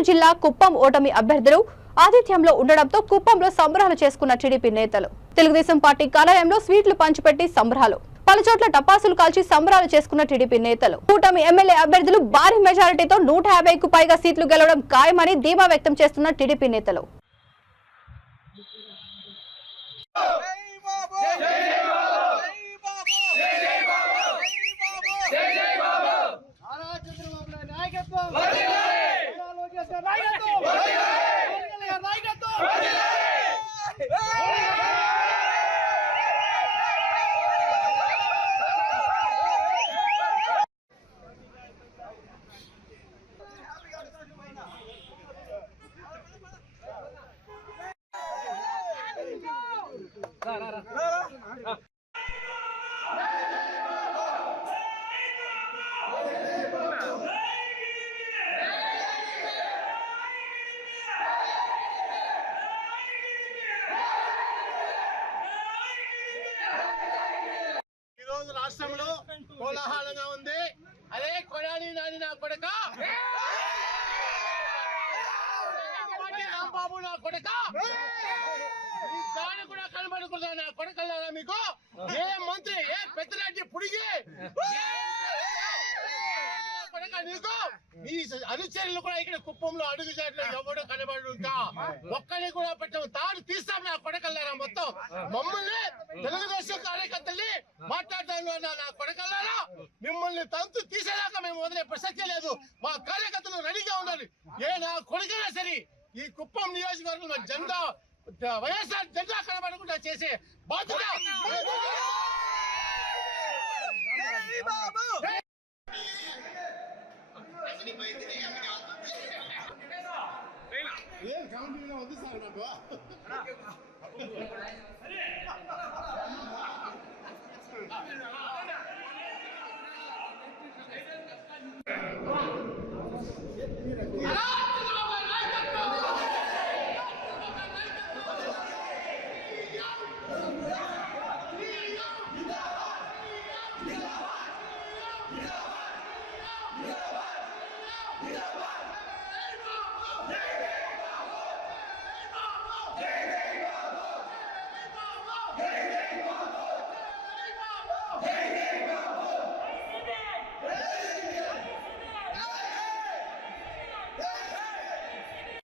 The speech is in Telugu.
చిత్తూరు జిల్లా కుప్పం ఓటమి అభ్యర్థులు ఆతిథ్యంలో ఉండడంతో కుప్పంలో సంబరాలు చేసుకున్న టీడీపీ నేతలు. తెలుగుదేశం పార్టీ కార్యాలయంలో స్వీట్లు పంచిపెట్టి సంబరాలు, పలుచోట్ల టపాసులు కాల్చి సంబరాలు చేసుకున్న టీడీపీ నేతలు. కూటమి ఎమ్మెల్యే అభ్యర్థులు భారీ మెజారిటీతో 150కు పైగా సీట్లు గెలవడం ఖాయమని ధీమా వ్యక్తం చేస్తున్న టీడీపీ నేతలు. రాష్ట్రంలో కోలాహలంగా ఉంది. అదే కొడాలి నాని నా కొడక, రాంబాబు నా కొడక, దాని కూడా కనబడకూడదు నా కొడకల్లారా. మీకు ఏ మంత్రి ఏ పెద్దరెడ్డి పుడిగి నీకు ఈ అనుచరులు కూడా ఇక్కడ కుప్పంలో అడుగు చేయడం ఎవడో కనబడుంటా ఒక్కని కూడా పెట్టాము. తాడు తీస్తాం నా కొడకల్లారా. మొత్తం మమ్మల్ని తెలుగుదేశం కార్యకర్తల్ని మాట్లాడతాను నా కొడకల్లారా. మిమ్మల్ని తంతు తీసేదాకా మేము వదిలే ప్రసక్తే లేదు. మా కార్యకర్తలు రెడీగా ఉండాలి. ఏ నా కొడుకైనా సరే ఈ కుప్పం నియోజకవర్గంలో జెండా వైఎస్ఆర్ జెండా కనబడకుండా చేసే బాధ్యత ఏం కౌంటింగ్ వద్దు సార్ నాకు